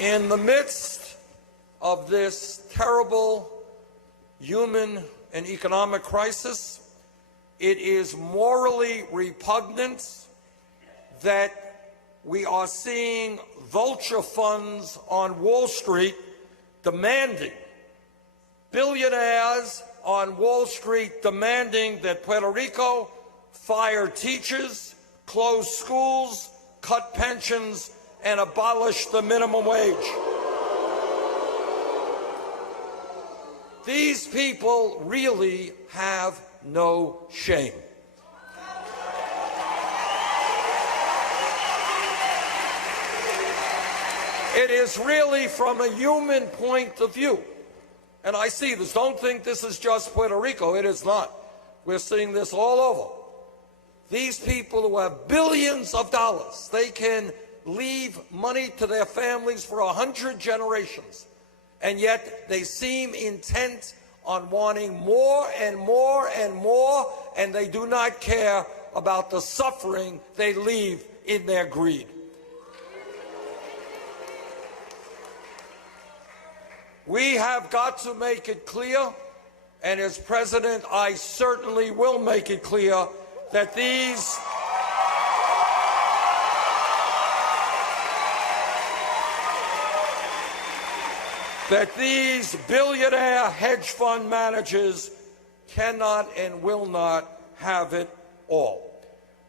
In the midst of this terrible human and economic crisis, it is morally repugnant that we are seeing vulture funds on Wall Street demanding, billionaires on Wall Street demanding that Puerto Rico fire teachers, close schools, cut pensions, and abolish the minimum wage. These people really have no shame. It is really from a human point of view. And I see this. Don't think this is just Puerto Rico. It is not. We're seeing this all over. These people who have billions of dollars, they can leave money to their families for 100 generations. And yet they seem intent on wanting more and more and more, and they do not care about the suffering they leave in their greed. We have got to make it clear, and as president, I certainly will make it clear that these billionaire hedge fund managers cannot and will not have it all.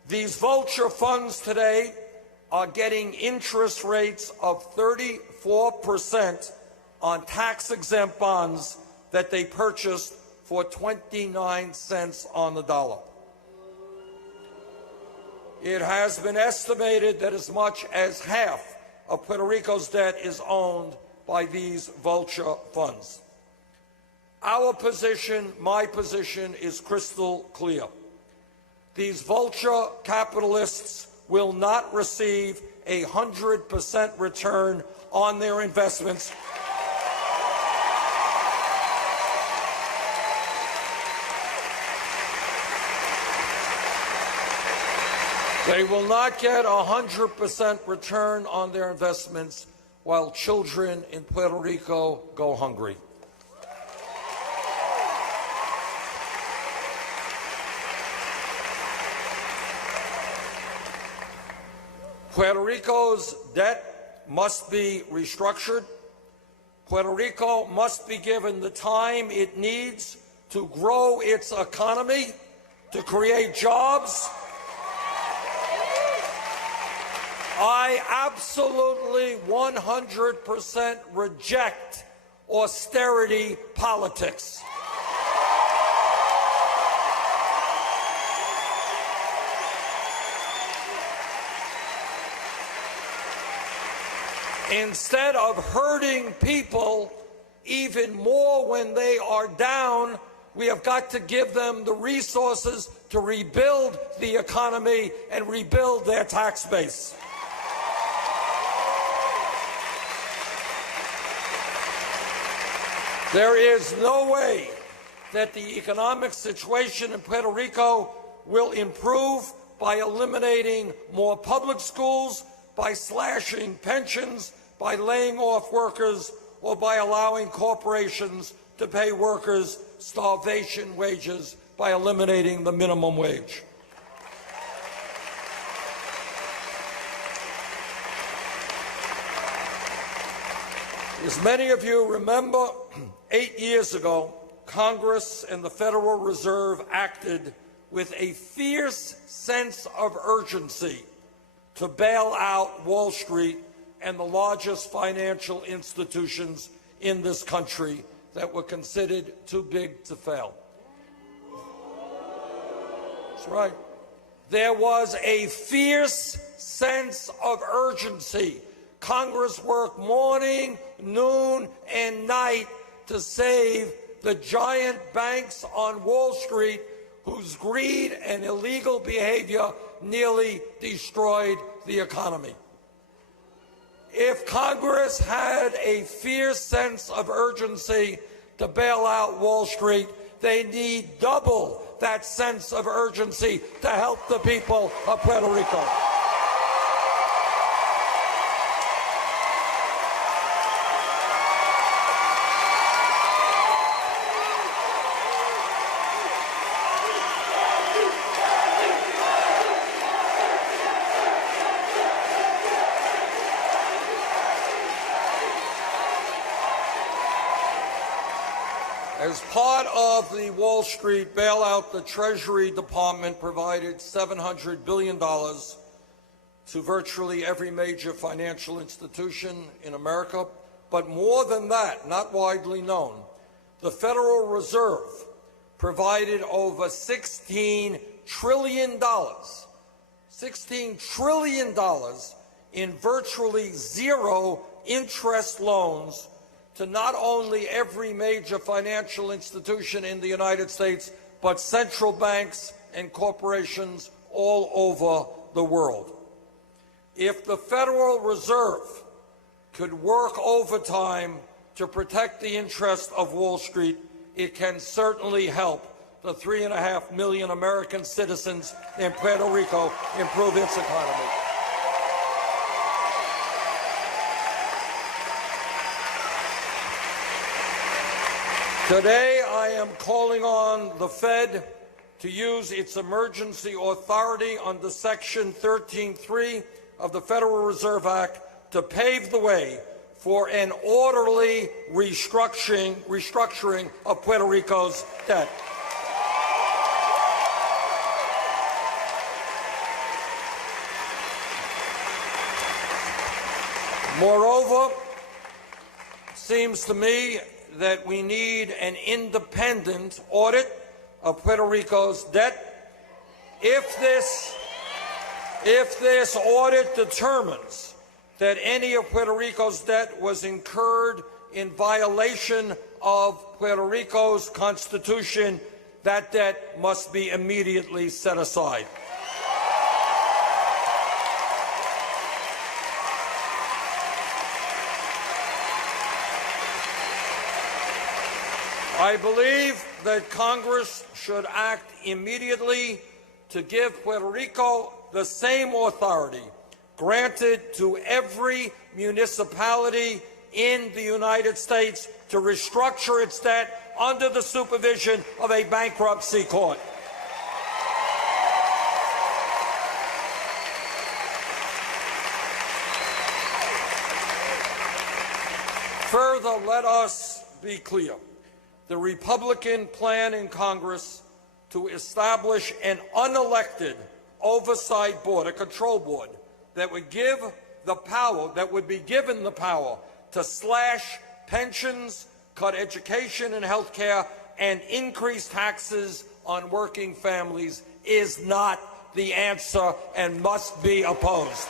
These vulture funds today are getting interest rates of 34% on tax-exempt bonds that they purchased for 29 cents on the dollar. It has been estimated that as much as half of Puerto Rico's debt is owned by these vulture funds. Our position, my position, is crystal clear. These vulture capitalists will not receive 100% return on their investments. They will not get 100% return on their investments while children in Puerto Rico go hungry. Puerto Rico's debt must be restructured. Puerto Rico must be given the time it needs to grow its economy, to create jobs. I absolutely 100% reject austerity politics. Instead of hurting people even more when they are down, we have got to give them the resources to rebuild the economy and rebuild their tax base. There is no way that the economic situation in Puerto Rico will improve by eliminating more public schools, by slashing pensions, by laying off workers, or by allowing corporations to pay workers starvation wages by eliminating the minimum wage. As many of you remember, 8 years ago, Congress and the Federal Reserve acted with a fierce sense of urgency to bail out Wall Street and the largest financial institutions in this country that were considered too big to fail. That's right. There was a fierce sense of urgency. Congress worked morning, noon, and night to save the giant banks on Wall Street whose greed and illegal behavior nearly destroyed the economy. If Congress had a fierce sense of urgency to bail out Wall Street, they need double that sense of urgency to help the people of Puerto Rico. As part of the Wall Street bailout, the Treasury Department provided $700 billion to virtually every major financial institution in America. But more than that, not widely known, the Federal Reserve provided over $16 trillion in virtually zero interest loans to not only every major financial institution in the United States, but central banks and corporations all over the world. If the Federal Reserve could work overtime to protect the interests of Wall Street, it can certainly help the 3.5 million American citizens in Puerto Rico improve its economy. Today, I am calling on the Fed to use its emergency authority under Section 13.3 of the Federal Reserve Act to pave the way for an orderly restructuring of Puerto Rico's debt. Moreover, it seems to me that we need an independent audit of Puerto Rico's debt. If this audit determines that any of Puerto Rico's debt was incurred in violation of Puerto Rico's Constitution, that debt must be immediately set aside. I believe that Congress should act immediately to give Puerto Rico the same authority granted to every municipality in the United States to restructure its debt under the supervision of a bankruptcy court. Further, let us be clear. The Republican plan in Congress to establish an unelected oversight board, a control board, that would be given the power to slash pensions, cut education and health care, and increase taxes on working families is not the answer and must be opposed.